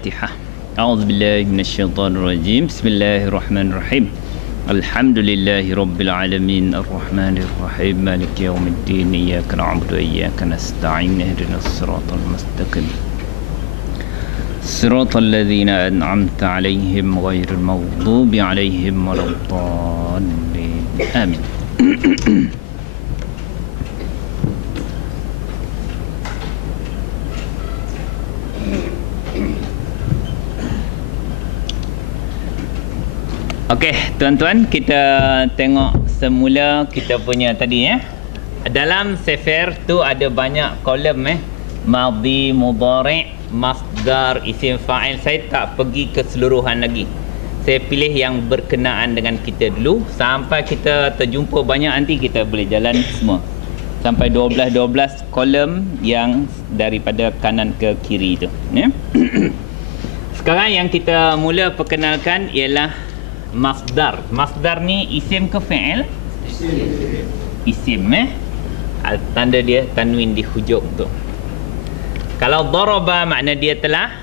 Fatihah. A'udzubillahi minasyaitonirrajim. Bismillahirrahmanirrahim. Alhamdulillahi rabbil alamin arrahmanir rahim maliki yaumiddin iyyaka na'budu wa iyyaka nasta'in ihdinas siratal mustaqim siratal ladzina an'amta 'alaihim ghairil maghdubi 'alaihim waladdallin. Amin. Okey, tuan-tuan, kita tengok semula kita punya tadi ya. Dalam Sefer tu ada banyak kolom madhi, mudhari', masdar, isim fa'il. Saya tak pergi keseluruhan lagi. Saya pilih yang berkenaan dengan kita dulu sampai kita terjumpa banyak, nanti kita boleh jalan semua. Sampai 12 kolom yang daripada kanan ke kiri tu, ya. Sekarang yang kita mula perkenalkan ialah masdar. Masdar ni isim ke fi'il? Isim. Tanda dia tanwin di hujung tu. Kalau daraba makna dia telah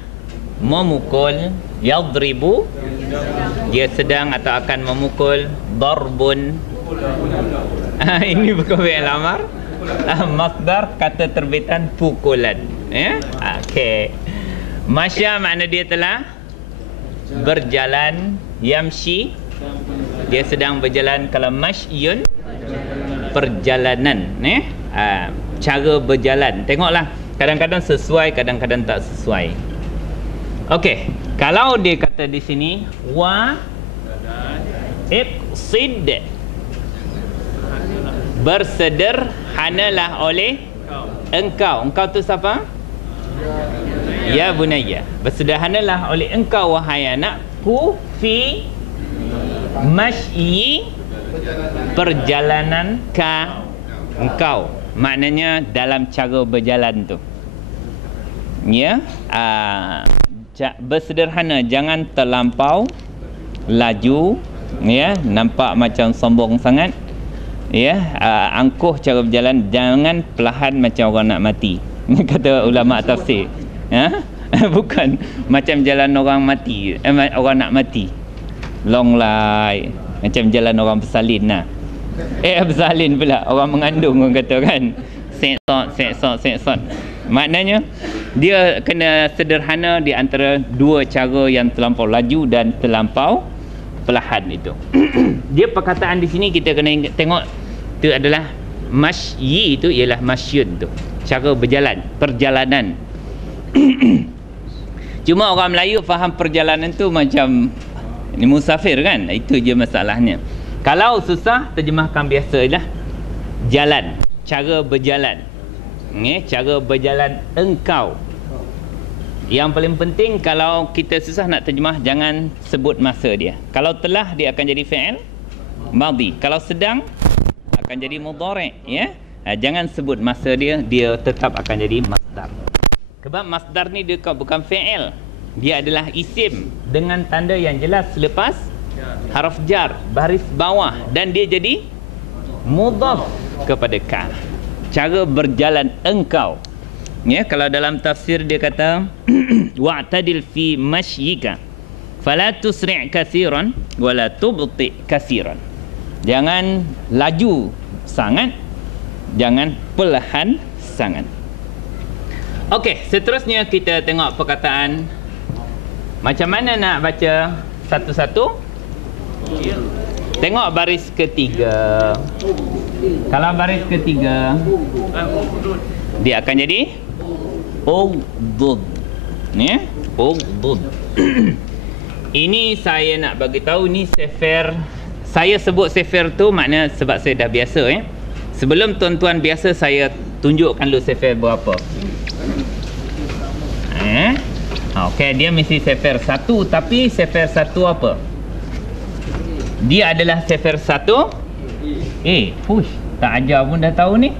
memukul, yadribu dia sedang atau akan memukul, darbun ini bukan fi'il amar. Masdar kata terbitan pukulan, ya. Okey. Masya makna dia telah berjalan, yamshi dia sedang berjalan. Kalau mashyun perjalanan, cara berjalan. Tengoklah, kadang-kadang sesuai, kadang-kadang tak sesuai. Okey, kalau dia kata di sini wa iqsid, bersederhanalah oleh engkau. Engkau tu siapa? Ya bunayya, bersederhanalah oleh engkau wahai anakku, fi masyi, perjalanan ka engkau. Maknanya dalam cara berjalan tu, ya. Bersederhana, jangan terlampau laju, ya, nampak macam sombong sangat, ya. Angkuh cara berjalan, jangan perlahan macam orang nak mati. Kata ulama tafsir, ya? Bukan macam jalan orang mati, orang nak mati, long lie, macam jalan orang bersalin lah. Bersalin pula, orang mengandung orang kata kan, seksot. Maknanya dia kena sederhana di antara dua cara yang terlampau laju dan terlampau perlahan itu. Dia perkataan di sini kita kena tengok itu adalah masyi, itu ialah masyun tu, cara berjalan, perjalanan. Cuma orang Melayu faham perjalanan tu macam ni musafir kan, itu je masalahnya. Kalau susah, terjemahkan biasa lah, jalan, cara berjalan, cara berjalan engkau. Yang paling penting kalau kita susah nak terjemah, jangan sebut masa dia. Kalau telah, dia akan jadi fi'il madhi. Kalau sedang, akan jadi mudhari', ya. Jangan sebut masa dia, dia tetap akan jadi masdar. Sebab masdar ni dia bukan fi'il, dia adalah isim dengan tanda yang jelas selepas haraf jar, baris bawah, dan dia jadi mudhaf kepada ka. Cara berjalan engkau, ya. Kalau dalam tafsir dia kata wa'tadil fi mashyika fala tusri' katsiran wala tubti' katsiran. Jangan laju sangat, jangan perlahan sangat. Okey, seterusnya kita tengok perkataan. Macam mana nak baca satu-satu? Tengok baris ketiga. Kalau baris ketiga, dia akan jadi ughdud, ya, ughdud. Ini saya nak bagi tahu, ni Sefer. Saya sebut Sefer tu makna sebab saya dah biasa, ya. Sebelum tuan-tuan biasa, saya tunjukkan dulu Sefer berapa. Okey, dia mesti Sefer 1, tapi Sefer 1 apa? Dia adalah Sefer 1. Push, tak ajar pun dah tahu ni.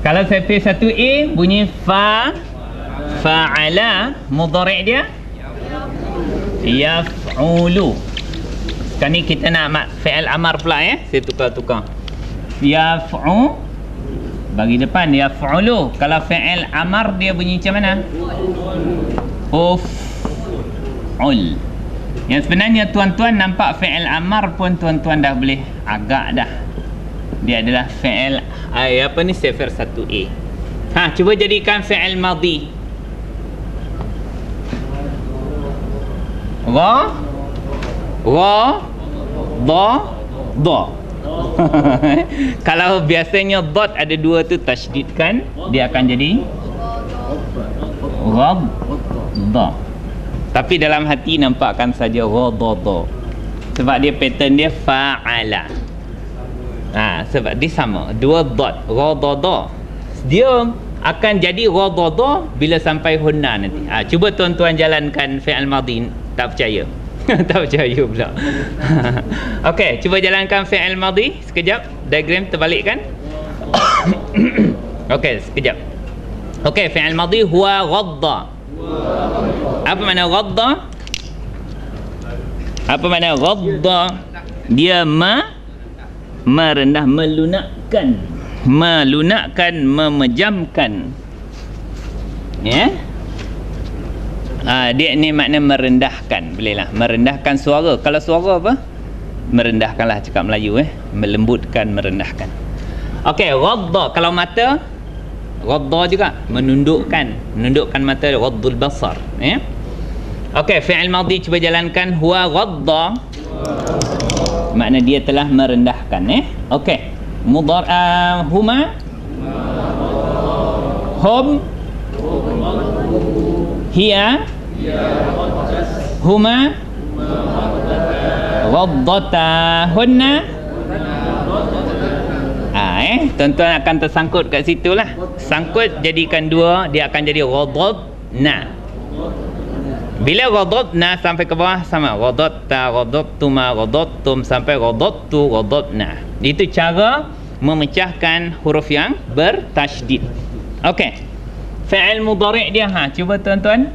Kalau Sefer 1A bunyi fa'ala, mudhari' dia yaf'ulu. Sekarang ni kita nak fi'il amar pula, ya. Saya tukar-tukar. bagi depan yaf'ulu. Kalau fi'il amar dia bunyi macam mana? Uf'ul. Yang sebenarnya tuan-tuan nampak fi'il amar pun tuan-tuan dah boleh agak dah. Dia adalah fi'il apa ni, 1A. Cuba jadikan fi'il madhi. Ra da. Kalau biasanya dot ada dua tu tasydid kan, dia akan jadi radda. Tapi dalam hati nampakkan saja radda. Sebab dia pattern dia fa'ala. Sebab dia sama, dua dot, radda. Dia akan jadi radda bila sampai hunna nanti. Cuba tuan-tuan jalankan fi'il madhi. Tak percaya. Tak percaya pula. Okey, cuba jalankan fi'il madhi sekejap. Diagram terbalikkan. Okey, sekejap. Okey, fi'il madhi huwa ghadda. Apa makna ghadda? Apa makna ghadda? Dia merendah, melunakkan. Melunakkan, memejamkan. Ya? Dia ni makna merendahkan. Bolehlah, merendahkan suara. Kalau suara apa? Merendahkanlah, cakap Melayu melembutkan, merendahkan. Okey, ghadda. Kalau mata, ghadda juga, menundukkan mata, ghaddul basar. Okey, fi'il madhi cuba jalankan huwa ghadda. Makna dia telah merendahkan. Okey, huma, hum, hiya, huma, ghaddata-hunna. Tuan-tuan akan tersangkut kat situ lah. Sangkut jadikan dua, dia akan jadi ghadabna. Bila ghadabna sampai ke bawah sama, ghadatta, ghadabtuma, ghadabtum sampai ghadabtu, ghadabna. Itu cara memecahkan huruf yang bertasydid. Okey. Fi'il mudhari' dia, cuba tuan-tuan.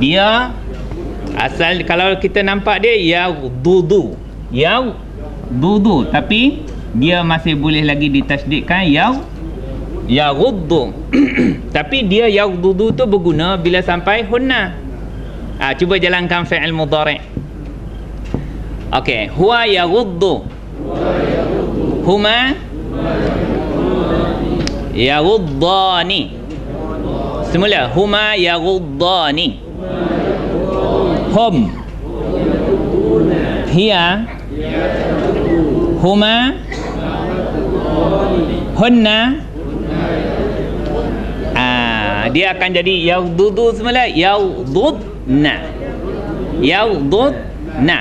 Dia asal kalau kita nampak dia yaghdudu, tapi dia masih boleh lagi ditasydidkan yaghuddu. Tapi dia yaghdudu tu berguna bila sampai hunna. Cuba jalankan fi'il mudhari'. Okey, huwa yaghuddu, huma yaghuddani. Semula, huma yaghuddani, hum, hiya, huma, hunna. Dia akan jadi yaghdudu semula, yaghdudna, yaghdudna.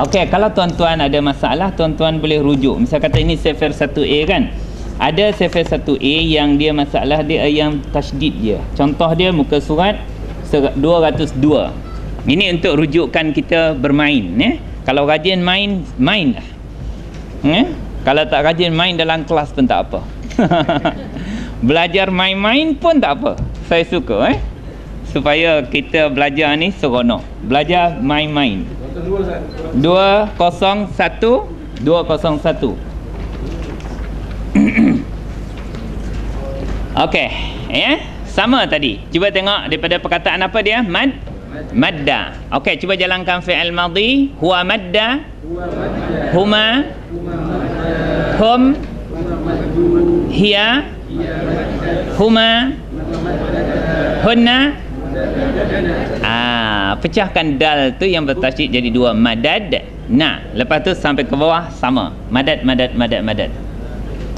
Okey, kalau tuan-tuan ada masalah, tuan-tuan boleh rujuk. Misal kata ini sifir 1A kan. Ada sifir 1A yang dia masalah dia yang tasydid dia. Contoh dia muka surat 202. Ini untuk rujukan kita bermain. Kalau rajin main, mainlah. Kalau tak rajin main dalam kelas pun tak apa. Belajar main-main pun tak apa. Saya suka supaya kita belajar ni seronok. Belajar main-main. 201. Okey, sama tadi. Cuba tengok daripada perkataan apa dia? Madda. Okey, cuba jalankan fi'il madhi. Huwa madda, huma, hum, hiya, huma, hunna. Pecahkan dal tu yang bertasydid jadi dua, madad, na. Lepas tu sampai ke bawah sama, madad.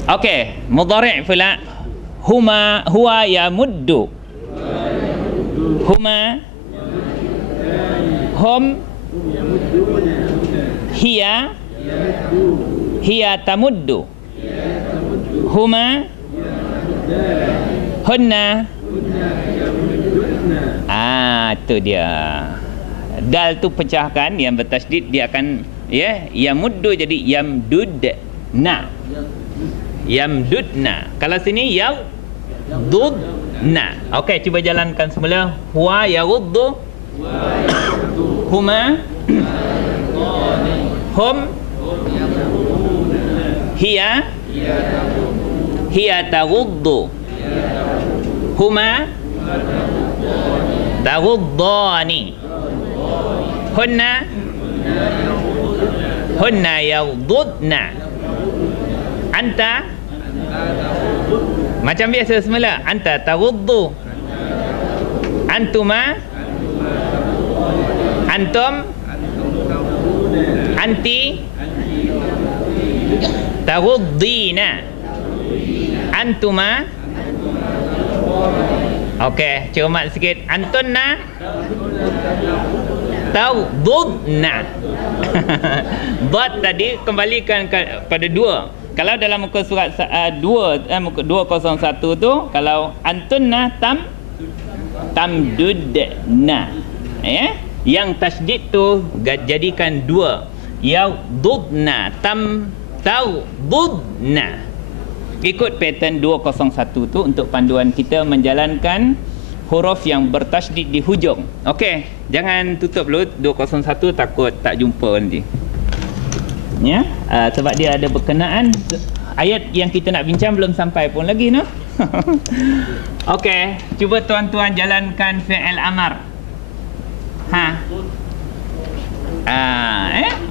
Okey, mudhari' pula. Huwa yamuddu, huma, hum, hiya tamuddu, huma, hunna. Itu dia. Dal tu pecahkan yang bertasydid, dia akan yamuddu jadi yamdudna. Kalau sini yaghdudna. Okey, cuba jalankan semula. Huwa yaghuddu, huma hum hiya taghuddu huma taghuddani hunna yaghuddna anta macam biasa semula, anta taghuddu, antuma, antum, anti taghuddina, antuma. Okey, cermat sikit. Antunna taghuddna. Dot tadi kembalikan pada dua. Kalau dalam muka surat 201 tu, kalau antunna tamdudna, ya, yang tasydid tu jadikan dua, yaghdudna, taghdudna. Ikut pattern 201 tu untuk panduan kita menjalankan huruf yang bertasydid di hujung. Okey, jangan tutup dulu 201, takut tak jumpa nanti. Ya, sebab dia ada berkenaan. Ayat yang kita nak bincang belum sampai pun lagi, no? Okey, cuba tuan-tuan jalankan fi'il amar.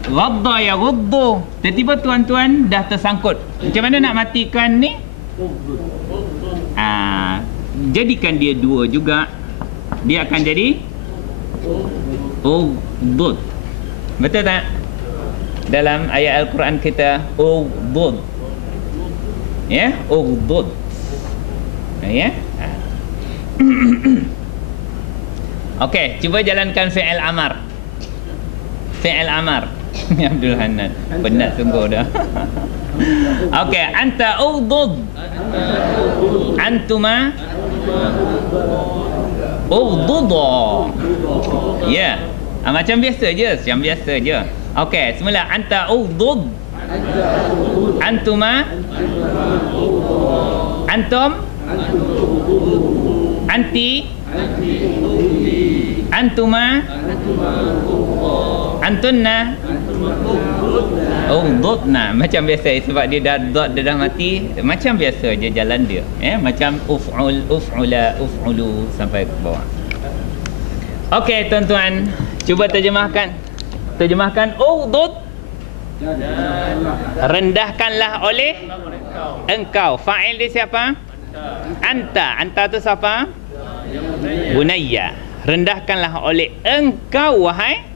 Ghadda yaghuddu. Tiba-tiba tuan-tuan dah tersangkut. Macam mana nak matikan ni? Jadikan dia dua juga. Dia akan jadi ughdud. Betul tak? Dalam ayat Al-Quran kita ughdud. Ya, ughdud. Ya. Okey, cuba jalankan fi'il amar. Fi'il amar. Abdul Hanan, penat sungguh dah. Okey, anta ughdud. Antuma ughdudha. Ya. Macam biasa je, Okey, semula anta ughdud. Antuma, antum, anti, antuma, antunna, ughdudna. Macam biasa, sebab dia dah mati, macam biasa je jalan dia, macam uf'ul, uf'ula, uf'ulu sampai ke bawah. Okey tuan-tuan, cuba terjemahkan ughdud. Rendahkanlah oleh engkau. Fa'il dia siapa? Anta tu siapa? Bunayya. Rendahkanlah oleh engkau wahai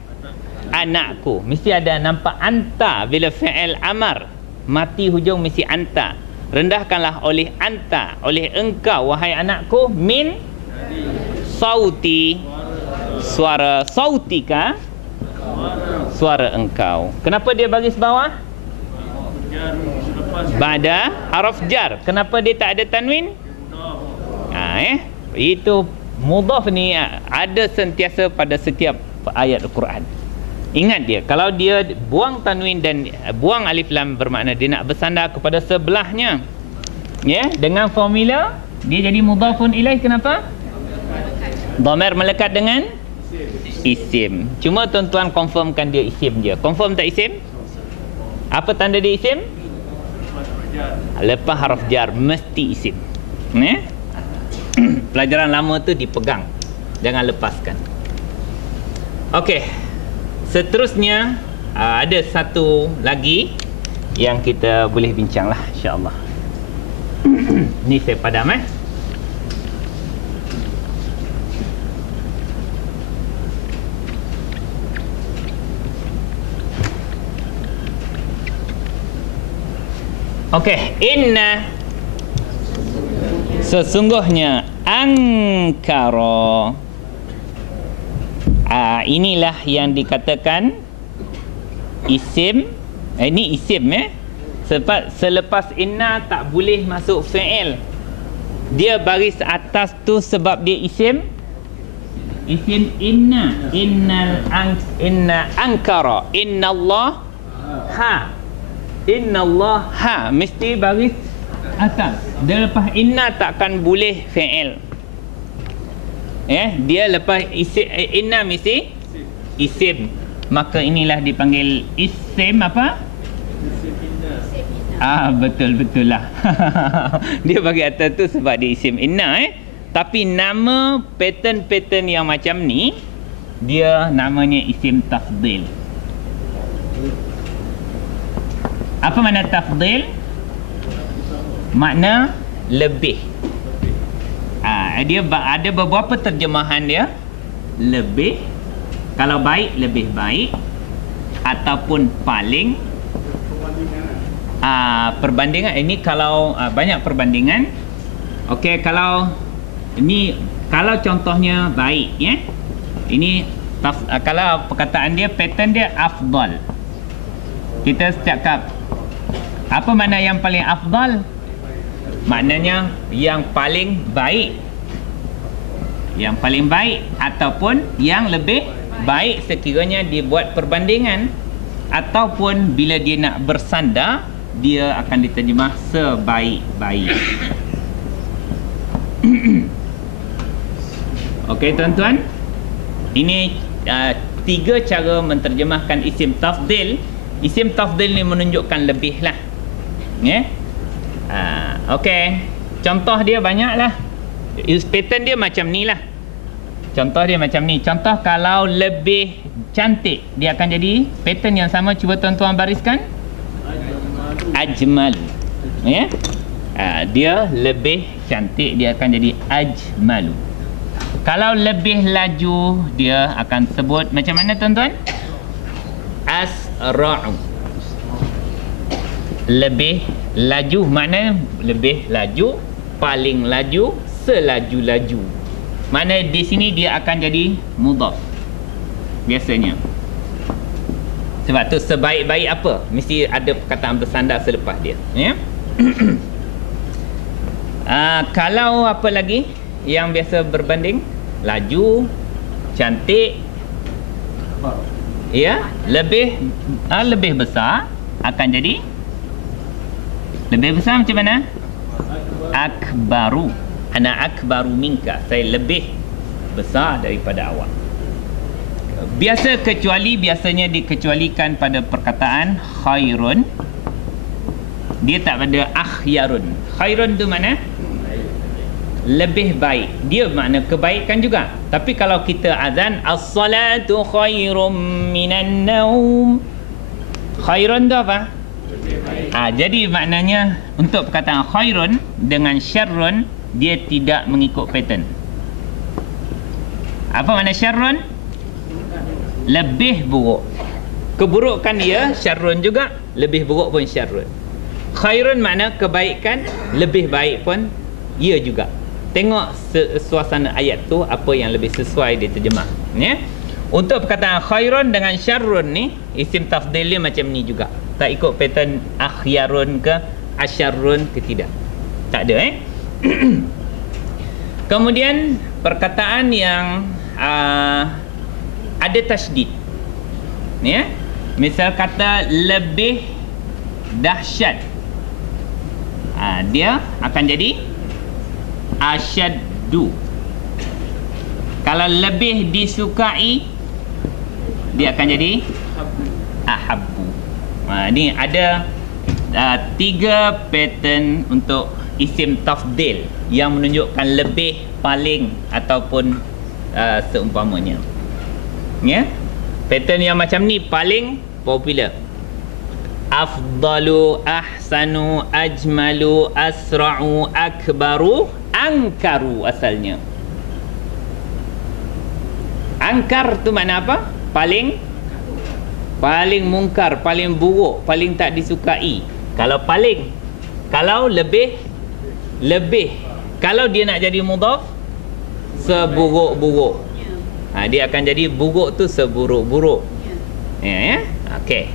anakku. Mesti ada nampak anta bila fi'il amar mati hujung mesti anta. Rendahkanlah oleh anta, oleh engkau wahai anakku, min sauti, suara sautika, suara engkau. Kenapa dia baris bawah? Ba'da haraf jar. Kenapa dia tak ada tanwin? Itu mudhaf ni ada sentiasa pada setiap ayat Al-Quran. Ingat dia, kalau dia buang tanwin dan buang alif lam, bermakna dia nak bersandar kepada sebelahnya. Ya, dengan formula dia jadi mudhafun ilaih. Kenapa? Dhamir melekat dengan isim. Cuma tuan-tuan confirmkan dia isim je. Confirm tak isim? Apa tanda dia isim? Lepas haraf jar mesti isim. Pelajaran lama tu dipegang, jangan lepaskan. Okey, seterusnya ada satu lagi yang kita boleh bincang lah, insya-Allah. Ni saya padam Okey, inna, sesungguhnya, angkara. Inilah yang dikatakan isim. Ini isim sebab selepas inna tak boleh masuk fi'il. Dia baris atas tu sebab dia isim. Isim inna. Inna angkara. Innallah ha. Innallah ha, mesti baris atas. Dia lepas inna takkan boleh fi'il. Dia lepas isim, inna mesti isim. maka inilah dipanggil isim apa? Betul lah. Dia bagi atas tu sebab dia isim inna Tapi nama pattern-pattern yang macam ni, dia namanya isim tafdil. Apa makna tafdil? Makna lebih. Dia ada beberapa terjemahan dia. Lebih, kalau baik, lebih baik, ataupun paling. Perbandingan ini kalau banyak perbandingan. Okey, kalau contohnya baik ya. Ini kalau perkataan dia, pattern dia afdal. Kita cakap apa makna yang paling afdal? Maknanya yang paling baik. Yang paling baik ataupun yang lebih baik sekiranya dibuat perbandingan, ataupun bila dia nak bersandar, dia akan diterjemah sebaik-baik. Okey tuan-tuan, ini 3 cara menterjemahkan isim tafdil. Isim tafdil ni menunjukkan lebih lah. Okey, contoh dia banyak lah. Pattern dia macam ni lah. Contoh dia macam ni. Contoh kalau lebih cantik, dia akan jadi pattern yang sama. Cuba tuan-tuan bariskan. Ajmal. Dia lebih cantik, dia akan jadi ajmalu. Kalau lebih laju, dia akan sebut macam mana tuan-tuan? Asra'u. Lebih laju, makna lebih laju, paling laju, selaju-laju. Mana di sini dia akan jadi mudhaf biasanya. Sebab tu sebaik-baik apa, mesti ada perkataan bersandar selepas dia Kalau apa lagi yang biasa berbanding, laju, cantik, lebih besar, akan jadi lebih besar macam mana? Akbaru. Ana akbaru minka. Saya lebih besar daripada awak. Biasanya dikecualikan pada perkataan khairun. Dia tak pada akhyarun. Khairun tu mana? Lebih baik. Dia makna kebaikan juga. Tapi kalau kita azan, as-salatu khairum minan naum. Khairun tu apa? Jadi maknanya untuk perkataan khairun dengan syarrun, dia tidak mengikut pattern. Apa makna syarrun? Lebih buruk. Keburukan dia syarrun juga, lebih buruk pun syarrun. Khairun makna kebaikan, lebih baik pun ia juga. Tengok suasana ayat tu apa yang lebih sesuai diterjemah Untuk perkataan khairun dengan syarrun ni, isim tafdil dia macam ni juga. Tak ikut pattern akhyarun ke asyarrun ke, tidak. Tak ada Kemudian perkataan yang ada tasydid. Misal kata lebih dahsyat. Dia akan jadi asyaddu. Kalau lebih disukai, dia akan jadi ahabbu. Ni ada 3 pattern untuk isim tafdil yang menunjukkan lebih, paling ataupun seumpamanya. Pattern yang macam ni paling popular. Afdalu, ahsanu, ajmalu, asra'u, akbaru, angkaru asalnya. Angkar tu makna apa? Paling mungkar, paling buruk, paling tak disukai. Kalau paling, kalau lebih. Kalau dia nak jadi mudhaf, seburuk-buruk. Dia akan jadi buruk tu seburuk-buruk. Okey.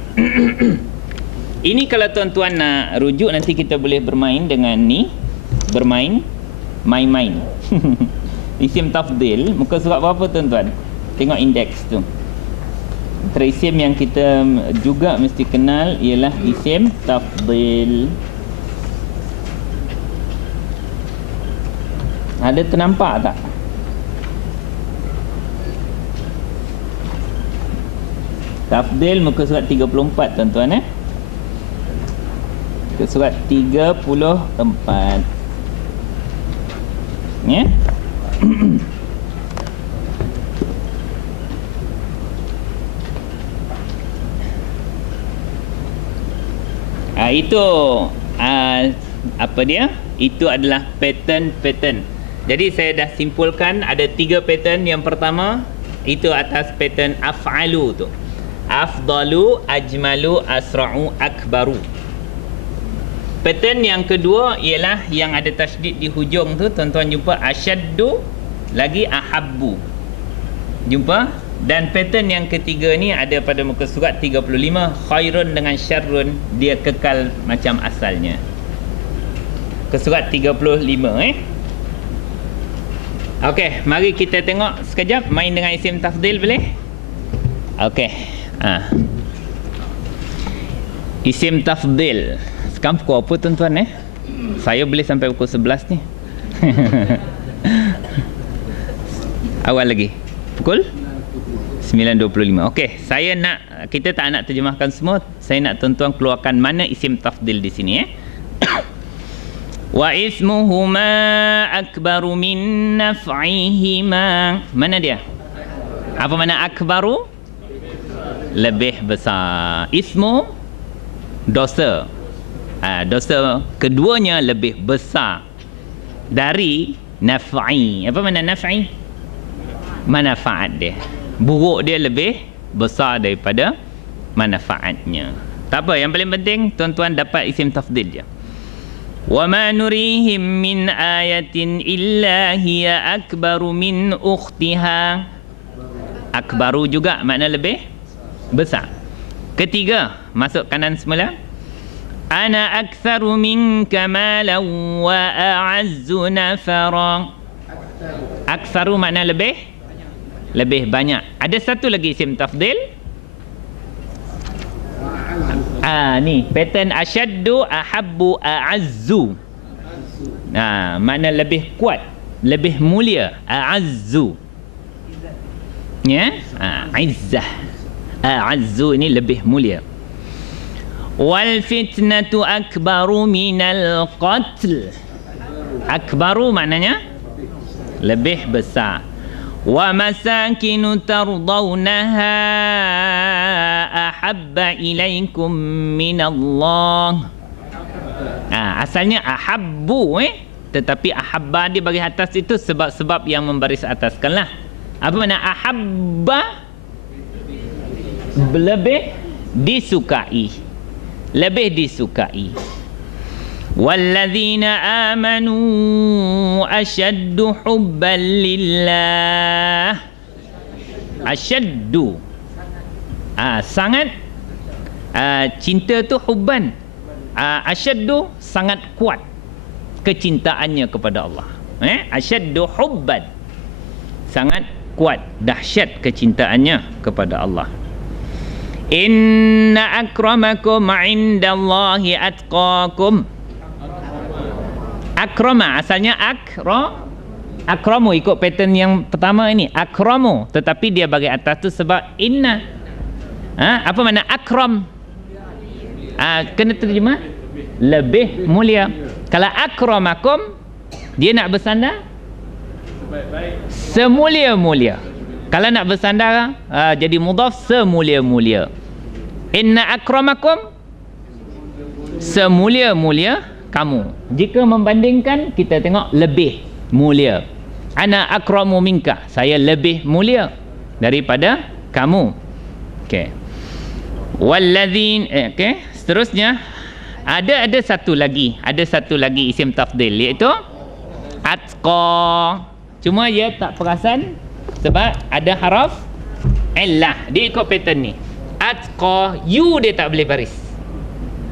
Ini kalau tuan-tuan nak rujuk, nanti kita boleh bermain dengan ni. Main-main. Isim tafdil, muka surat berapa tuan-tuan? Tengok indeks tu. Antara isim yang kita juga mesti kenal ialah isim tafdil. Ada ternampak tak? Tafdil muka surat 34 tuan-tuan Muka surat 34. Ya. Itu apa dia? Itu adalah pattern. Jadi saya dah simpulkan ada 3 pattern. Yang pertama itu atas pattern af'alu tu. Afdalu, ajmalu, asra'u, akbaru. Pattern yang kedua ialah yang ada tasydid di hujung tu, tuan-tuan jumpa asyaddu lagi ahabbu. Jumpa? Dan pattern yang ketiga ni ada pada muka surat 35, khairun dengan syarrun, dia kekal macam asalnya. Ke surat 35 Okey, mari kita tengok sekejap main dengan isim tafdil boleh? Okey. Isim tafdil. Sekarang pukul apa tuan-tuan Saya boleh sampai pukul 11 ni. Awal lagi. Pukul 9.25. Okey, kita tak nak terjemahkan semua. Saya nak tuan-tuan keluarkan mana isim tafdil di sini Wa ismuhuma akbaru min naf'ihima. Mana dia? Apa mana akbaru? Lebih besar. Ismu dosa. Dosa keduanya lebih besar dari naf'i. Apa mana naf'i? Manfaat dia. Buruk dia lebih besar daripada manfaatnya. Tak apa, yang paling penting tuan-tuan dapat isim tafdil je. Wa ma nurihim min ayatin illa hiya akbaru min ukhtiha. Akbaru juga makna lebih besar. Ketiga, masuk kanan semula. Ana aktsaru minka malan wa a'azzu nafara. Aktsaru makna lebih banyak. Ada satu lagi isim tafdil. Ni pattern asyaddu, ahabbu, a'azzu. Makna lebih kuat, lebih mulia. A'azzu. Ya? Izzah. A'azzu ini lebih mulia. Wal fitnatu akbaru minal qatl. Akbaru maknanya lebih besar. Wa masakinu tardawnaha ahabba ilaikum minallah. Asalnya ahabbu tetapi ahabba dia bagi atas itu sebab-sebab yang membaris ataskan lah. Apa makna ahabba? Lebih disukai. Lebih disukai. وَالَّذِينَ آمَنُوا أَشَدُّ حُبًّا لِلَّهِ. Asyaddu sangat cinta tu hubban. Asyaddu sangat kuat kecintaannya kepada Allah. Asyaddu hubban, sangat kuat, dahsyat kecintaannya kepada Allah. Inna akramakum indallahi atqakum. Akrama asalnya akramu, ikut pattern yang pertama ini, akramu, tetapi dia bagi atas tu sebab inna. Apa makna akram? Kena terjemah lebih mulia. Kalau akramakum dia nak bersandar semulia-mulia. Kalau nak bersandar jadi mudhaf, semulia-mulia. Inna akramakum, semulia-mulia kamu. Jika membandingkan, kita tengok lebih mulia. Ana akramu minka, saya lebih mulia daripada kamu. Okey. Walladzin seterusnya ada satu lagi isim tafdil, iaitu atqa. Cuma dia tak perasan sebab ada haraf illah. Dia ikut pattern ni. Atqa, you dia tak boleh baris.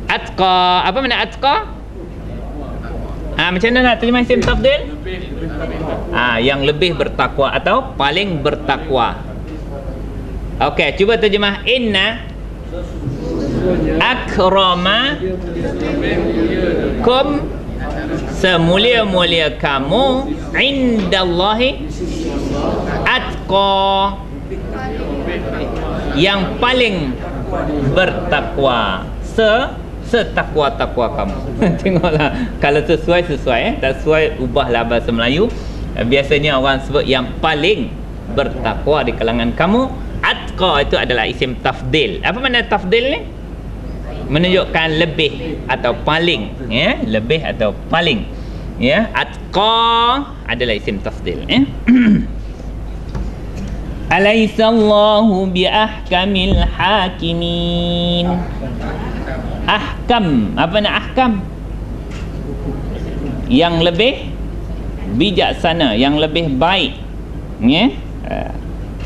Atqa, apa makna atqa? Macam mana nak terjemah isim tafdil? Yang lebih bertakwa atau paling bertakwa. Okey, cuba terjemah. Inna akrama kum, semulia-mulia kamu, indallahi atqa, yang paling bertakwa. Setakwa-takwa kamu. Tengoklah, kalau sesuai tak sesuai ubahlah bahasa Melayu. Biasanya orang sebut yang paling bertakwa di kalangan kamu. Atqa itu adalah isim tafdil. Apa makna tafdil ni? Menunjukkan lebih atau paling, ya, lebih atau paling, ya. Atqa adalah isim tafdil, ya. Alaisallahu biahkamil hakimin. Ahkam, apa nak ahkam? Yang lebih bijaksana, yang lebih baik, ya,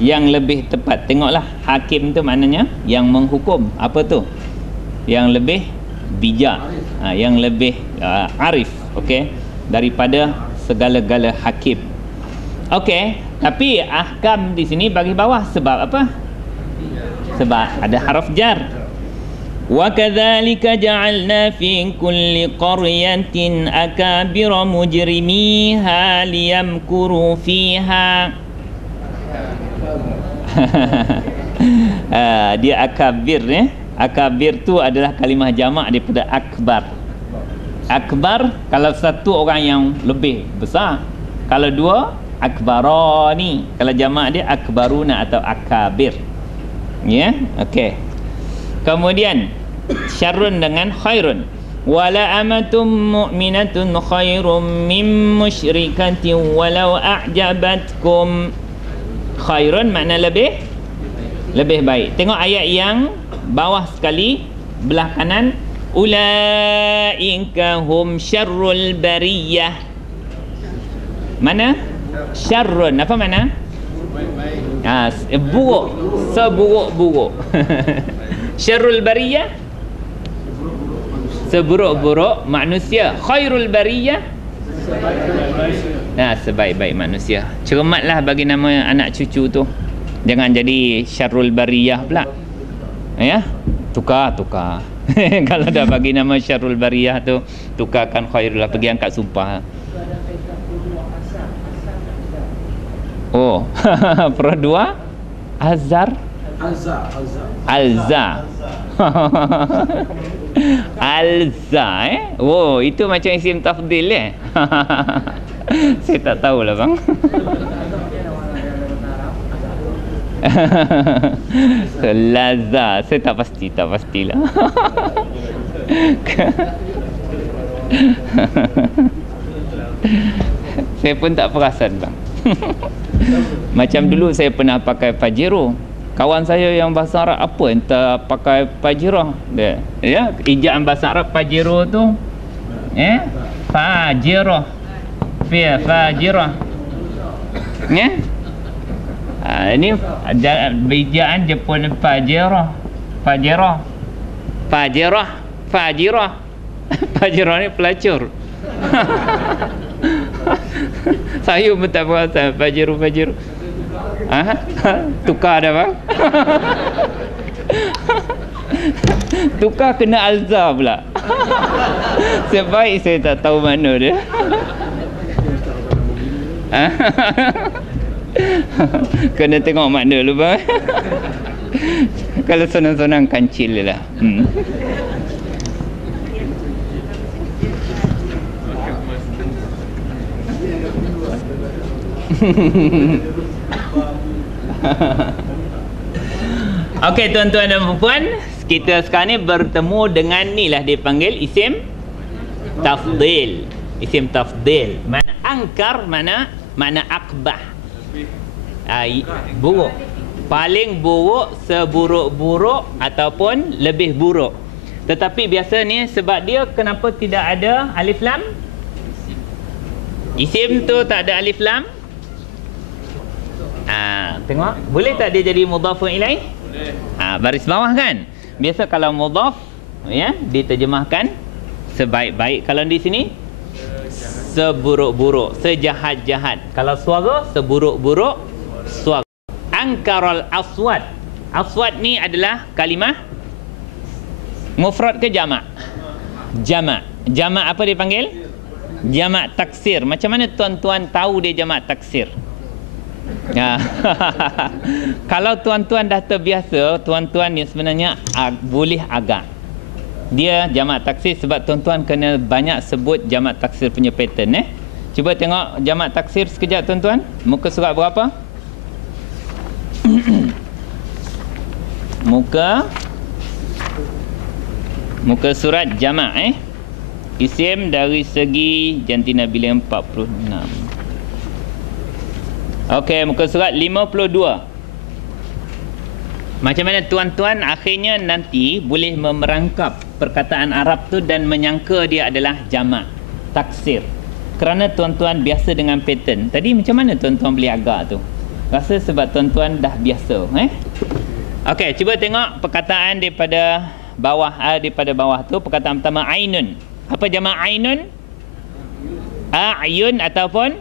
yang lebih tepat. Tengoklah, hakim tu maknanya yang menghukum. Apa tu? Yang lebih bijak, yang lebih arif, okey, daripada segala-gala hakim. Okey, tapi ahkam di sini bagi bawah sebab apa? Sebab ada haraf jar. Wa kadzalika ja'alna fi kulli qaryatin akabira mujrimiha liyamkuru fiha. Dia akabir, ya. Akabir tu adalah kalimah jamak daripada akbar. Akbar kalau satu orang yang lebih besar. Kalau dua, akbarani. Kalau jamak dia akbaruna atau akabir. Ya, okey. Kemudian syarrun dengan khairun. Wala amatum mu'minatun khairum min musyrikatin walau a'jabatkum. Khairun makna lebih baik. Tengok ayat yang bawah sekali, belah kanan. Ulaika hum syarrul bariyah. Mana? Syarrun, apa mana? Buruk, seburuk-buruk. Syarrul bariyah, seburuk-buruk manusia. Khairul bariyah, sebaik-baik manusia. Cermatlah bagi nama anak cucu tu. Jangan jadi syarrul bariyah pula, ya. Tukar kalau dah bagi nama syarrul bariyah tu, tukarkan khairul, pergi angkat sumpah. Oh, per dua Azhar Alza Alza, Oh, itu macam isim tafdil, Saya tak tahulah bang. Laza, saya tak pastilah. Saya pun tak perasan bang. Macam dulu saya pernah pakai Pajero. Kawan saya yang bahasa Arab, apa entah pakai Pajero dia, ya, ejaan bahasa Arab Pajero tu, Pajero, Pajero, ya. Ini ejaan Jepun. Pajero ni pelacur. Saya pun tak perasan Pajero. Tukar dah bang. Tukar kena Alza pula. Sebaik saya tak tahu mana dia. Kena tengok makna dulu bang. Kalau senang-senang kancil lah. Okey tuan-tuan dan puan, kita sekarang ni bertemu dengan ni lah dipanggil isim tafdil. Isim tafdil mana angkar, mana akbah. Buruk, paling buruk, seburuk-buruk ataupun lebih buruk. Tetapi biasa ni sebab dia kenapa tidak ada alif lam? Isim tu tak ada alif lam. Tengok, boleh tak dia jadi mudhafun ilaih? Baris bawah kan. Biasa kalau mudhaf, ya, diterjemahkan sebaik-baik. Kalau di sini seburuk-buruk, sejahat-jahat. Kalau suara seburuk-buruk suara. Angkarul aswad. Aswad ni adalah kalimah mufrad ke jamak? Jamak. Jamak apa dipanggil? Jamak taksir. Macam mana tuan-tuan tahu dia jamak taksir? Ya. Kalau tuan-tuan dah terbiasa, tuan-tuan ni sebenarnya boleh agak. Dia jamak taksir sebab tuan-tuan kena banyak sebut jamak taksir punya pattern. Cuba tengok jamak taksir sekejap tuan-tuan. Muka surat berapa? Muka surat jamak Isim dari segi jantina bilang 46. Okey, muka surat 52. Macam mana tuan-tuan akhirnya nanti boleh memerangkap perkataan Arab tu dan menyangka dia adalah jamak taksir. Kerana tuan-tuan biasa dengan pattern. Tadi macam mana tuan-tuan boleh agak tu? Rasa sebab tuan-tuan dah biasa. Okey, cuba tengok perkataan daripada bawah tu. Perkataan pertama ainun. Apa jamak ainun? Ayun ataupun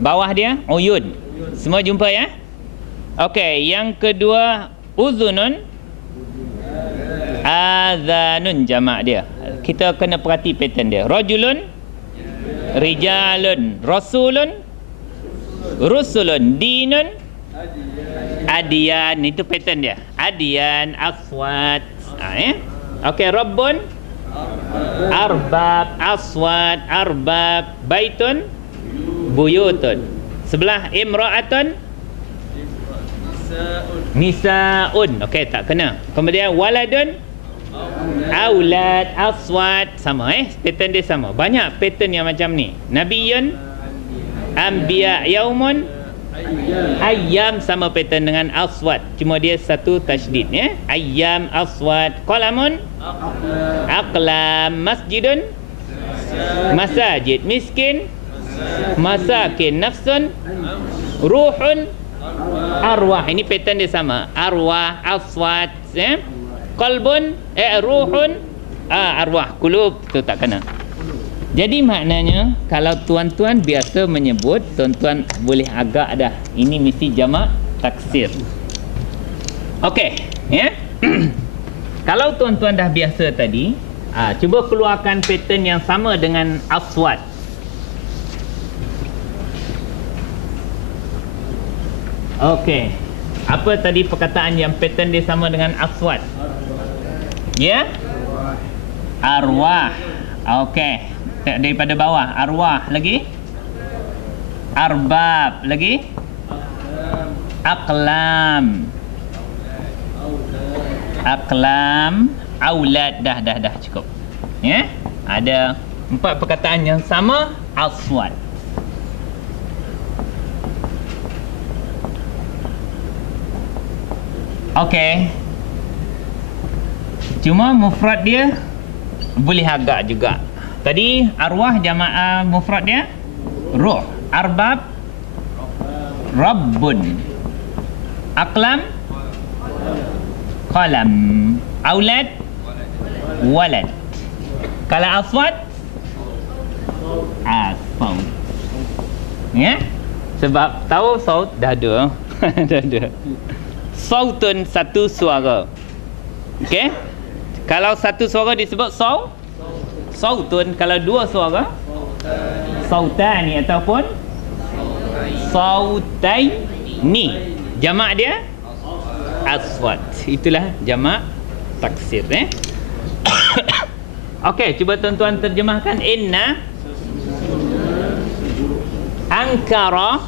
bawah dia uyun. Semua jumpa ya? Okey, yang kedua uzunun. Azanun jamak dia. Kita kena perhati pattern dia. Rajulun, rijalun, rasulun, rusulun, dinun, adiyan. Itu pattern dia. Adiyan, aswat. Okey, rabbun, arbab, aswat, arbab, baitun, buyutun. Sebelah imra'atun, nisaun. Okey, tak kena. Kemudian waladun, aulad, aswat. Sama pattern dia sama. Banyak pattern yang macam ni. Nabiyun, anbiya, yaumun, ayyam. Sama pattern dengan aswat, cuma dia satu tasydid ayyam, aswat. Qalamun, aqlam. Masjidun, masajid. Miskin, masakin. Nafsun, ruhun, arwah. Ini pattern dia sama. Arwah, aswat. Qalbun, ruhun, arwah. Qulub tu tak kena. Jadi maknanya kalau tuan-tuan biasa menyebut, tuan-tuan boleh agak dah. Ini mesti jamak taksir. Okey, Kalau tuan-tuan dah biasa tadi, cuba keluarkan pattern yang sama dengan aswat. Okey. Apa tadi perkataan yang pattern dia sama dengan aswat? Ya? Arwah. Okey. Daripada bawah, arwah lagi. Arbab lagi. Aqlam. Aqlam, aulad. Dah cukup. Ya? Ada 4 perkataan yang sama aswat. Okey. Cuma mufrad dia boleh agak juga. Tadi arwah jamak mufrad dia ruh. Arbab, rabbun. Aqlam, qalam. Aulad, walad. Kalau aswat, asfaut. Ya? Sebab tahu saut dah ada. Dah ada. Sautun, satu suara. Okey? Kalau satu suara disebut sautun. Kalau dua suara, sautani ataupun sautaini. Jamak dia aswat. Itulah jamak taksir. Okey, cuba tuan-tuan terjemahkan. Inna ankara,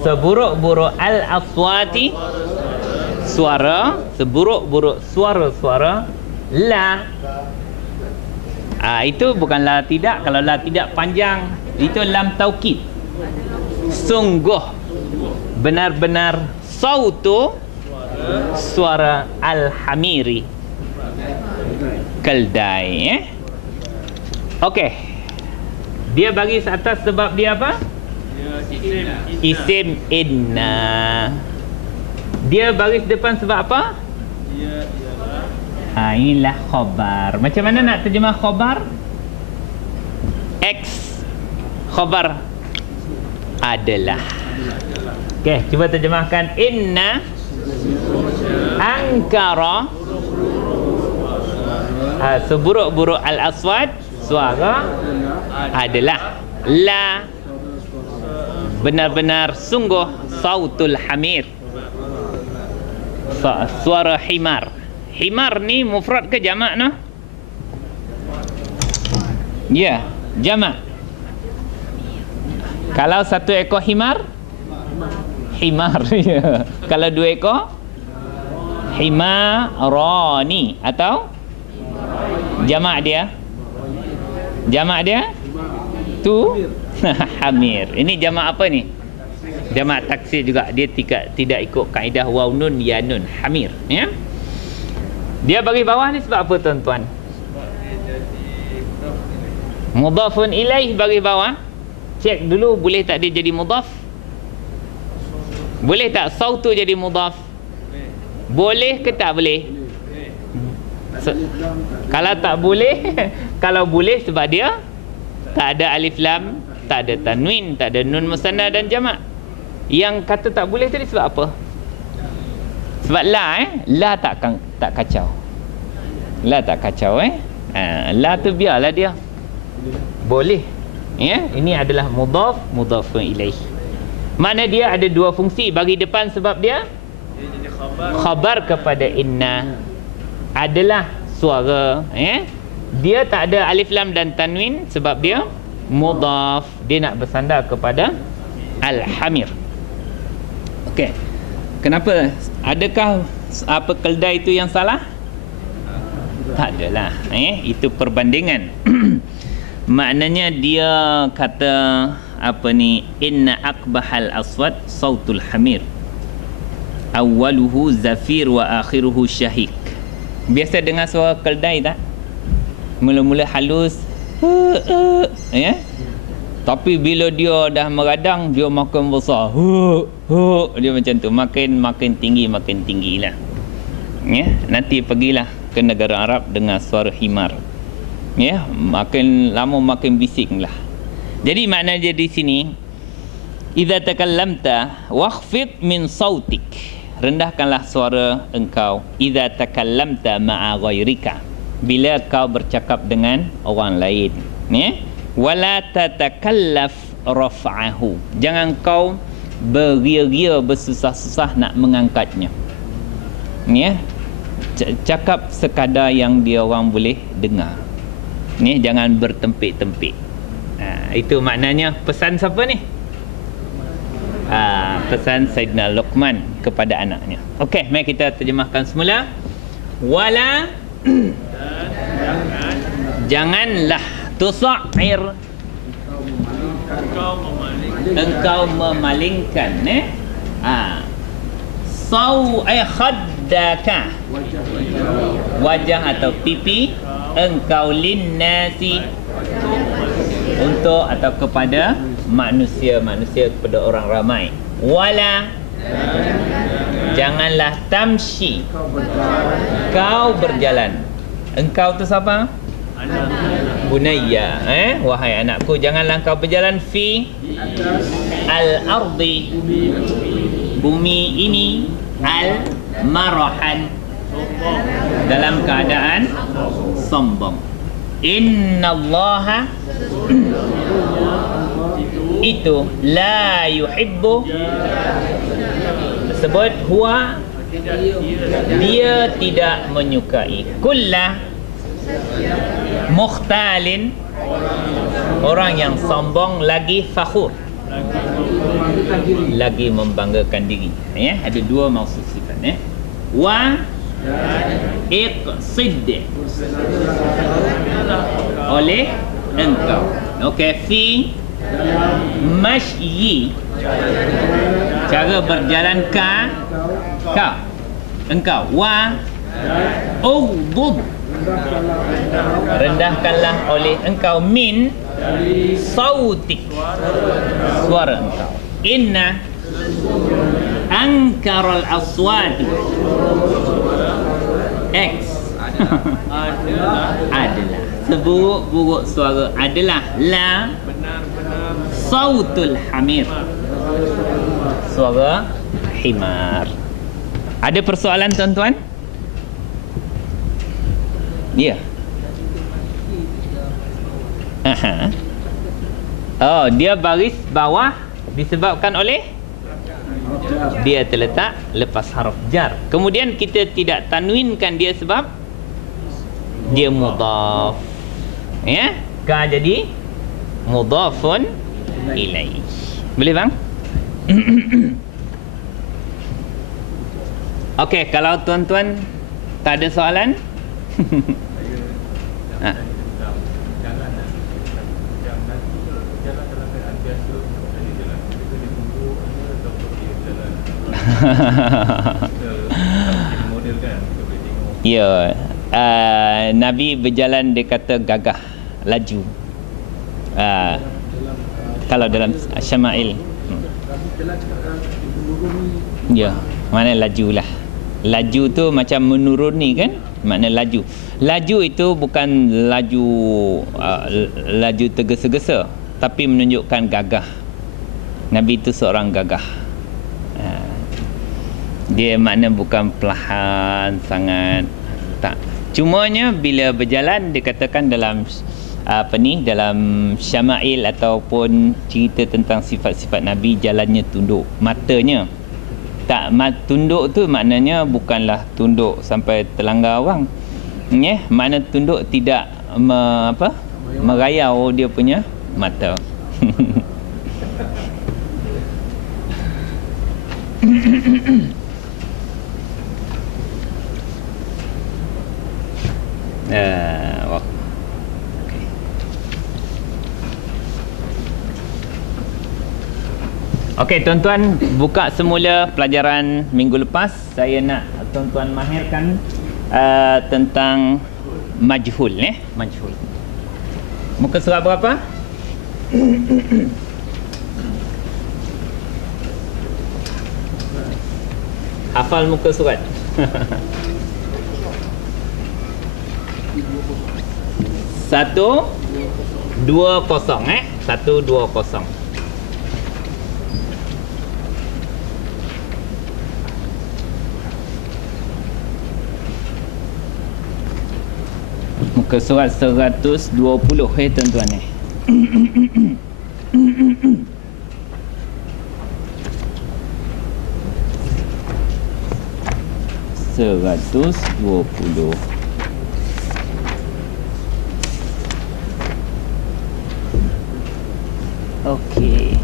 seburuk-buruk al-aswati, suara, seburuk-buruk suara-suara. La, itu bukan la tidak. Kalau la tidak panjang, itu lam taukid. Sungguh, benar-benar. Sautu, suara al-hamiri, keldai. Okey, dia bagi atas sebab dia apa? Isim inna. Dia baris depan sebab apa? Inilah khabar. Macam mana nak terjemah khabar? X khabar adalah. Okey, cuba terjemahkan. Inna ankara, seburuk-buruk al-aswad, suara adalah. La, benar-benar sungguh sautul hamir. Suara himar. Himar ni mufrad ke jamak noh? Ya, jamak. Kalau satu ekor himar, himar. Ya. Kalau dua ekor, himarani. Atau jamak dia? Jamak dia? Tu hamir. Ini jamak apa ni? Jamak taksir juga. Dia tidak ikut kaedah waw nun ya nun. Hamir, ya. Dia bagi bawah ni sebab apa tuan-tuan? Mudhafun ilaih bagi bawah. Cek dulu boleh tak dia jadi mudhaf? Boleh tak sautu jadi mudhaf? Boleh ke tak boleh? Kalau tak boleh, kalau boleh sebab dia tak ada alif lam, tak ada tanwin, tak ada nun musanna dan jamak. Yang kata tak boleh tadi sebab apa? Sebab la tak kacau. La tak kacau la tu biarlah dia. Boleh. Ya, ini adalah mudhaf, mudhafun ilaih. Mana dia ada dua fungsi bagi depan sebab dia khabar kepada inna adalah suara, dia tak ada alif lam dan tanwin sebab dia mudhaf, dia nak bersandar kepada al-hamir. Okey. Kenapa? Adakah apa keldai itu yang salah? Tak adalah, itu perbandingan. Maknanya dia kata apa ni, inna aqbahal aswad sautul hamir awwaluhu zafir wa akhiruhu syahik. Biasa dengar suara keldai tak? Mula-mula halus, ya. Tapi bila dia dah meradang, dia makin besar. Dia macam tu, makin tinggi lah. Ya, nanti pergilah ke negara Arab dengan suara himar. Ya, makin lama makin bising lah. Jadi maknanya di sini, idza takallamta wakhfid min sautik, rendahkanlah suara engkau. Idza takallamta ma'a ghairika, bila kau bercakap dengan orang lain, ya. Wala tatakallaf raf'ahu, jangan kau beria-ria bersusah-susah nak mengangkatnya, ya. Cakap sekadar yang dia orang boleh dengar. Ni jangan bertempik-tempik. Itu maknanya pesan siapa ni? Pesan Sayyidina Luqman kepada anaknya. Okey, mari kita terjemahkan semula. Wala janganlah tusa'ir, engkau memalingkan, khaddaka, wajah atau pipi engkau, linnasi, untuk atau kepada manusia kepada orang ramai. Wala janganlah tamshi, kau berjalan. Engkau tu siapa? Bunayya, wahai anakku, janganlah kau berjalan fi al-ardi, bumi ini, al-marahan, dalam keadaan sombong. Innallaha, itu la yuhibbu, sebut huwa, dia tidak menyukai, kulla mukhtalin, orang yang sombong lagi fakhur, lagi membanggakan diri. Ada dua maksud sifat. Wa iqsid, oleh engkau. Okey, fi mashyi, cara berjalan kau, engkau. Wa ughdud, rendahkanlah oleh engkau, min sautik, suara engkau. Inna ankaral aswati, X adalah seburuk-buruk suara adalah la sautul hamir, suara himar. Ada persoalan tuan-tuan? Ya. Oh, dia baris bawah disebabkan oleh dia terletak lepas harf jar. Kemudian kita tidak tanwinkan dia sebab dia mudhaf. Ya, ka jadi mudhafun ilaih. Boleh bang? Okey, kalau tuan-tuan tak ada soalan? Ha. Ya, Nabi berjalan dia kata gagah, laju. Kalau dalam Syama'il. Ya, mana laju lah. Laju tu macam menuruni kan? Makna laju. Laju itu bukan laju laju tergesa-gesa, tapi menunjukkan gagah. Nabi itu seorang gagah. Dia makna bukan perlahan sangat, tak. Cumanya bila berjalan dikatakan dalam dalam Syama'il ataupun cerita tentang sifat-sifat Nabi, jalannya tunduk, matanya tak, tunduk tu maknanya bukanlah tunduk sampai terlanggar orang. Makna tunduk tidak merayau dia punya mata. Okey, tuan-tuan, buka semula pelajaran minggu lepas. Saya nak tuan-tuan mahirkan tentang majhul, majhul. Muka surat berapa? Hafal muka surat. 120 120. Muka surat 120 tuan-tuan ni. Seratus dua puluh. Okey.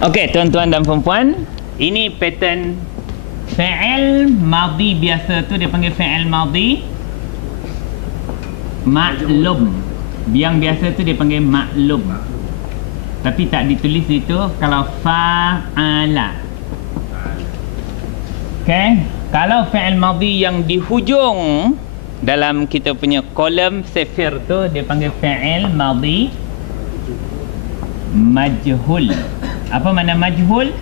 Okey, tuan-tuan dan perempuan, ini pattern fi'il madhi biasa tu dia panggil fi'il madhi maklum. Yang biasa tu dia panggil maklum. Tapi tak ditulis itu kalau fa'ala. Okey, kalau fi'il madhi yang di hujung dalam kita punya kolom sifir tu dia panggil fi'il madhi majhul. Apa makna majhul?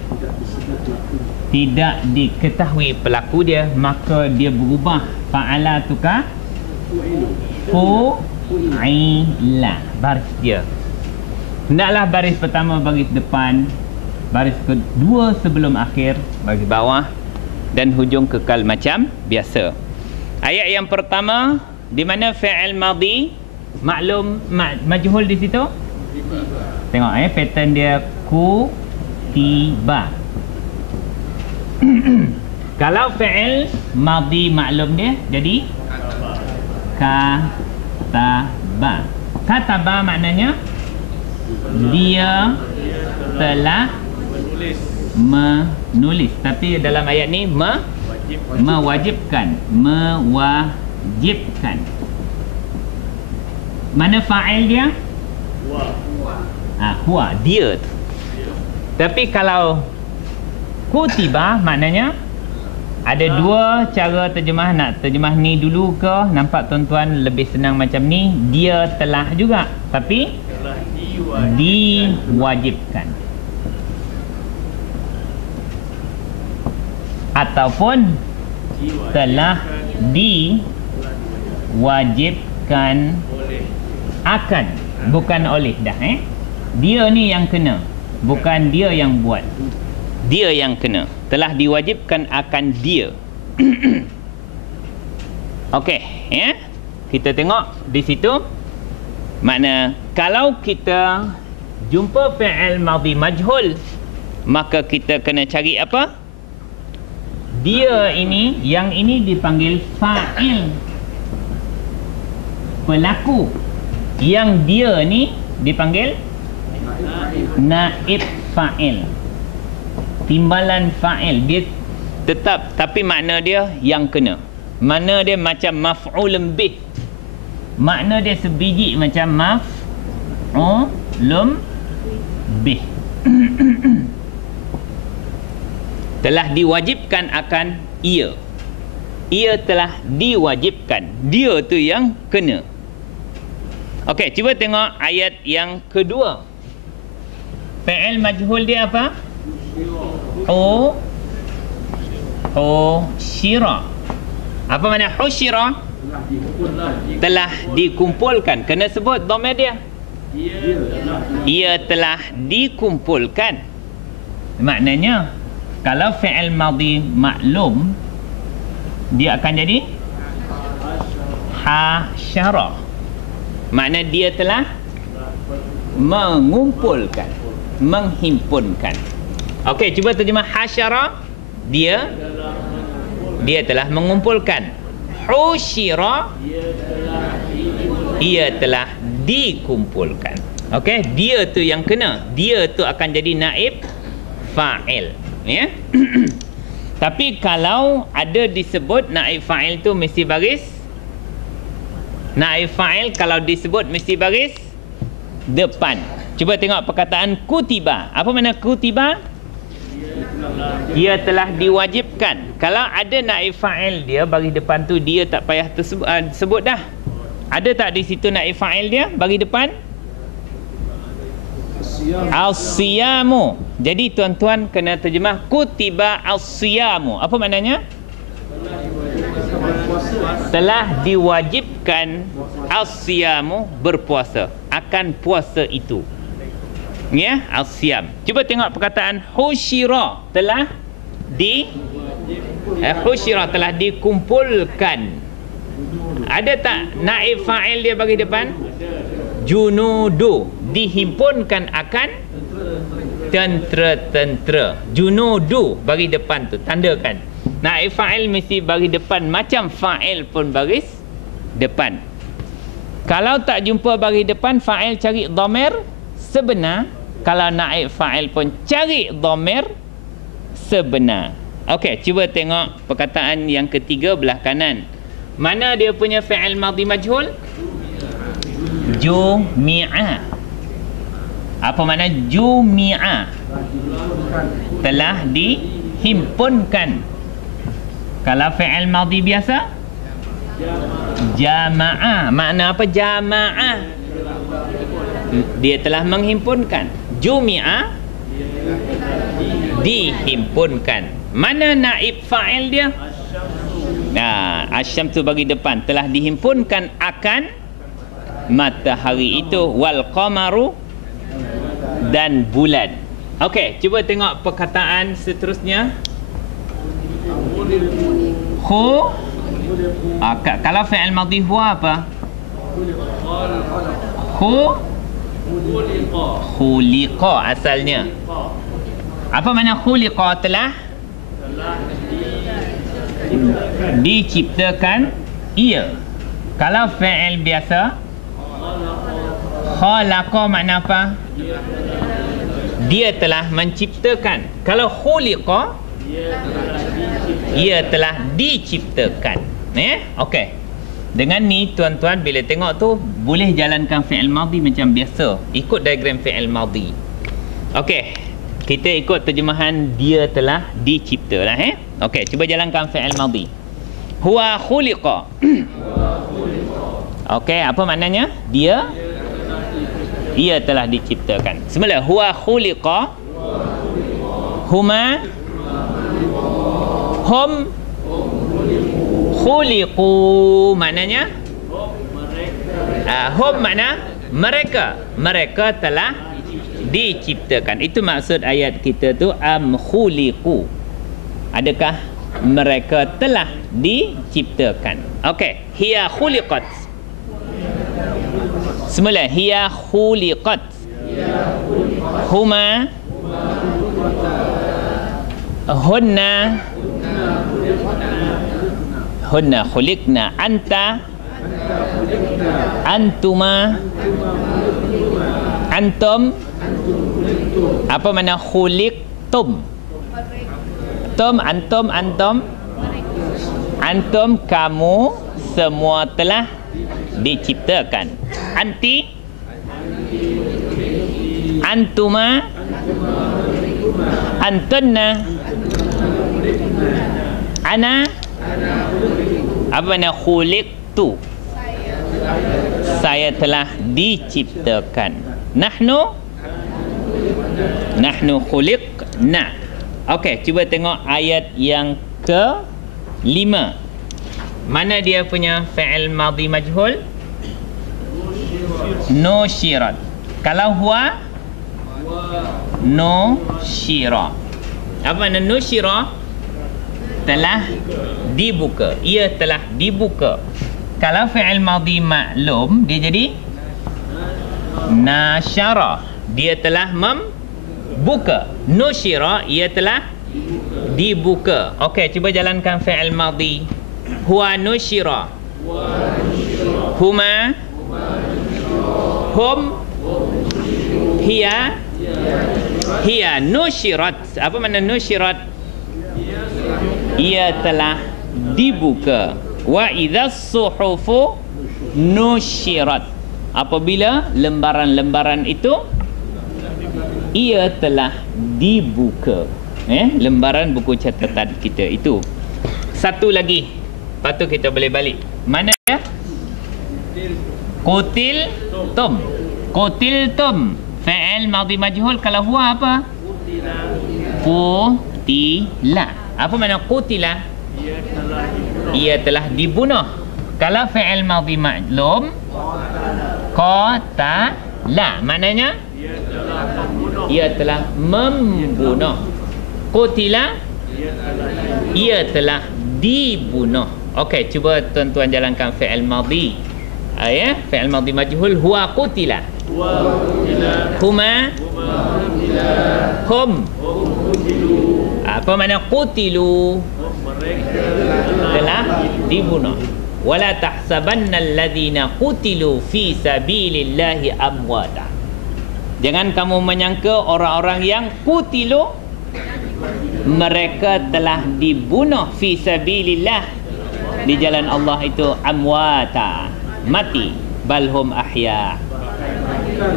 Tidak diketahui pelaku dia, maka dia berubah fa'ala tukar fu'ila. Baris dia, hendaklah baris pertama baris depan, baris kedua sebelum akhir, baris bawah, dan hujung kekal macam biasa. Ayat yang pertama, di mana fi'il madhi maklum majhul di situ? Tengok pattern dia kutiba. Kalau fi'il madhi maklum dia jadi kataba. Kataba maknanya dia telah menulis. Tapi dalam ayat ni mewajibkan. Mewajibkan. Mana fa'il dia? Huwa, dia tu. Tapi kalau kutiba maknanya ada dua cara terjemah. Nak terjemah ni dulu ke? Nampak tuan-tuan lebih senang macam ni. Dia telah juga, tapi diwajibkan. Ataupun telah diwajibkan akan, bukan oleh dah. Dia ni yang kena, bukan dia yang buat. Dia yang kena. Telah diwajibkan akan dia. Okey, ya. Kita tengok di situ. Makna kalau kita jumpa fi'il madhi majhul, maka kita kena cari apa? Dia ini, yang ini dipanggil fa'il, pelaku. Yang dia ni dipanggil naib fa'il, timbalan fa'il. Dia tetap, tapi makna dia yang kena. Makna dia macam maf'ulun bih. Makna dia sebiji macam maf'ulun bih. Telah diwajibkan akan ia. Ia telah diwajibkan. Dia tu yang kena. Okey, cuba tengok ayat yang kedua. Fi'il majhul dia apa? Husyira. Apa makna husyira? Telah dikumpulkan. Kena sebut dhamir dia. Ia telah dikumpulkan. Maknanya kalau fi'il madhi maklum, dia akan jadi hasyara. Makna dia telah mengumpulkan, menghimpunkan. Okey, cuba terjemah hasyara. Dia telah mengumpulkan. Husyira, ia telah dikumpulkan. Okey, dia tu yang kena. Dia tu akan jadi naib fa'il, ya. Tapi kalau ada disebut naib fa'il tu mesti baris. Naib fa'il kalau disebut mesti baris depan. Cuba tengok perkataan kutiba. Apa makna kutiba? Ia telah diwajibkan. Kalau ada naib fa'il dia bagi depan tu, dia tak payah sebut dah. Ada tak di situ naib fa'il dia bagi depan? As-siyamu. Jadi tuan-tuan kena terjemah kutiba as-siyamu. Apa maknanya? Telah diwajibkan as-siyamu, berpuasa, akan puasa itu. Ya, as-siyam. Cuba tengok perkataan husyira. Telah husyira, telah dikumpulkan. Ada tak naib fa'il dia bagi depan? Junudu, dihimpunkan akan tentera-tentera. Junudu bagi depan tu, tandakan. Naib fa'il mesti bagi depan, macam fa'il pun baris depan. Kalau tak jumpa bagi depan, fa'il cari dhamir sebenar. Kalau naib fa'il pun cari dhamir sebenar. Okey, cuba tengok perkataan yang ketiga belah kanan. Mana dia punya fi'il madhi majhul? Jumi'a. Apa makna jumi'a? Telah dihimpunkan. Kalau fi'il madhi biasa? Jama'a. Makna apa jama'a? Dia telah menghimpunkan. Jumi'a, dihimpunkan. Mana naib fa'il dia? Asyamsu bagi depan. Telah dihimpunkan akan matahari itu, wal qamaru, dan bulan. Okey, cuba tengok perkataan seterusnya. Kalau fi'il madhi huwa apa? Khuliqa asalnya. Apa makna khuliqa? Telah diciptakan ia. Kalau fi'il biasa, khalaqa makna apa? Dia telah menciptakan. Kalau khuliqa, ia telah diciptakan. Okey. Dengan ni tuan-tuan bila tengok tu boleh jalankan fi'il madhi macam biasa, ikut diagram fi'il madhi. Okey, kita ikut terjemahan dia telah dicipta lah. Okey, cuba jalankan fi'il madhi. Huwa khuliqa. Okey, apa maknanya? Ia telah diciptakan. Semula huwa khuliqa, huma, hum khuliqu, maknanya hum makna mereka. Mereka telah diciptakan. Itu maksud ayat kita tu, am khuliqu. Adakah mereka telah diciptakan? Okey, hiya khuliqat. Semula, hiya khuliqat. Huma, hunna, hunna khuliqna. Anta, antuma, antum. Apa makna khuliqtum? Tum, antum, antum. Antum, kamu semua telah diciptakan. Anti, antuma, antunna, ana. Apa makna khuliqtu? Saya telah diciptakan. Nahnu khuliqna. Okey, cuba tengok ayat yang ke-5. Mana dia punya fi'il madhi majhul? Nushirat. Kalau huwa, nushira. Apa makna nushira? Telah dibuka. Ia telah dibuka. Kalau fi'il madhi maklum, dia jadi nasyara. Dia telah membuka. Nushira, ia telah dibuka. Okey, cuba jalankan fi'il madhi. Huwa nushira. Huma, hum, hiya, hiya nushirat. Apa makna nushirat? Ia telah dibuka. Wa idzas suhufu nushirat. Apabila lembaran-lembaran itu ia telah dibuka. Lembaran buku catatan kita itu. Satu lagi, lepas tu kita boleh balik. Mana dia? Qutiltum. Qutiltum. Fi'il madhi majhul. Kalau huwa apa? Qutila. Apa makna qutila? Ia telah dibunuh. Kalau fi'il madhi maklum, qatala. Maknanya ia telah membunuh. Qutila, ia telah dibunuh. Okey, cuba tuan-tuan jalankan fi'il madhi. Fi'il madhi majhul. Huwa qutila. Huma, hum. Apa makna qutilu? Telah dibunuh. Wala tahsabanna alladhina qutilu fi sabilillahi amwata. Jangan kamu menyangka orang-orang yang qutilu, mereka telah dibunuh fi sabilillah, di jalan Allah itu, amwata, mati. Balhum ahya.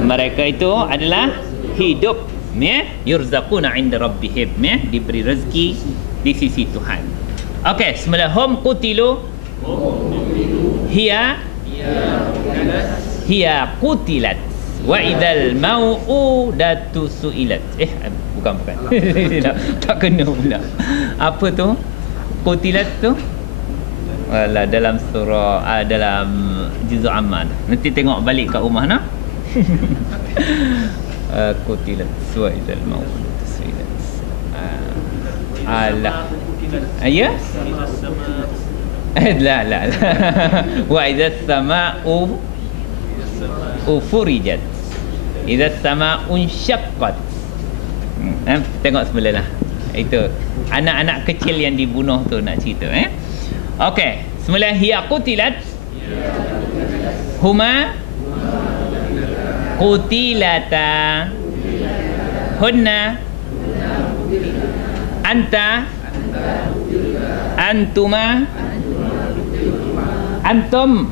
Mereka itu adalah hidup, yurzaquna 'inda rabbihim, diberi rezeki di sisi Tuhan. Okey, semula hum qutilu, hiya qutilat, wa idzal mau'udatu su'ilat. Bukan. Tak kena pula. Apa tu? Qutilat tu? Alah, dalam surah, dalam juz Amma. Nanti tengok balik kat rumah nah. Qutilat wa idzal mau'udatu su'ilat. Alah. Ya? La. Wa idzas sama'u furijat. Idzas sama'u syaqqat. Tengok semula lah. Itu anak-anak kecil yang dibunuh tu nak cerita. Okey, semula hiya qutilat. Huma qutilata. Hunna, anta, antuma, antum.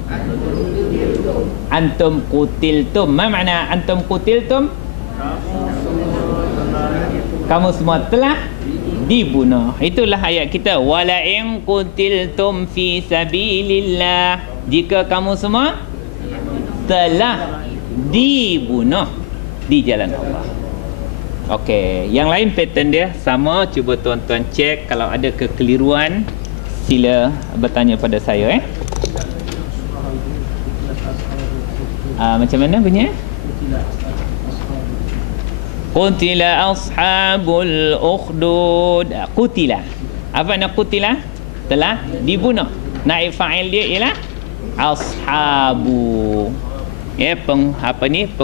Antum qutiltum. Ma makna antum qutiltum? Kamu semua telah dibunuh. Itulah ayat kita. Wala in qutiltum fi sabilillah. Jika kamu semua telah dibunuh di jalan Allah. Okey, yang lain pattern dia sama. Cuba tuan-tuan cek. Kalau ada kekeliruan, sila bertanya pada saya. Macam mana bunyi? Qutila ashabul ukhdud. Qutila. Apa nak qutila? Telah dibunuh. Naib fa'il dia ialah ashabu. Ya, penghuni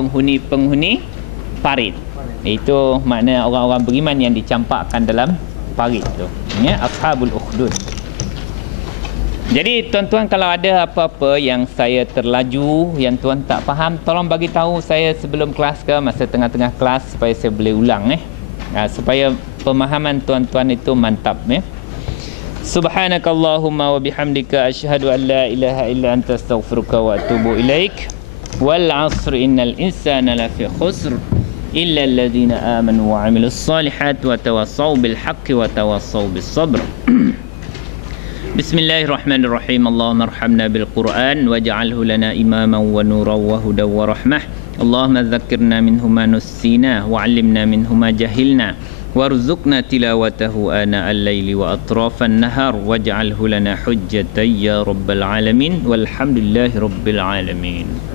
parit. Itu makna orang-orang beriman yang dicampakkan dalam parit tu. Ya, ashabul ukhdud. Jadi tuan-tuan, kalau ada apa-apa yang saya terlaju, yang tuan tak faham, tolong bagi tahu saya sebelum kelas ke masa tengah-tengah kelas supaya saya boleh ulang supaya pemahaman tuan-tuan itu mantap Subhanakallahumma wa bihamdika asyhadu an la ilaha illa anta astaghfiruka wa atubu ilaik. Wal 'asr innal insana lafi khusr illa alladhina amanu wa 'amilus solihat wa tawassaw bil haqqi wa tawassaw bis sabr. Bismillahirrahmanirrahim. Allahumma arhamna bil Qur'an waj'alhu lana imaman wa nuran wa hudan wa rahmah. Allahumma dzakkirna minhu ma nussina wa 'allimna minhu ma jahilna warzuqna tilawatahu ana al-laili wa atrafan nahar waj'alhu lana hujjatan ya rabbal alamin walhamdulillahi rabbil alamin.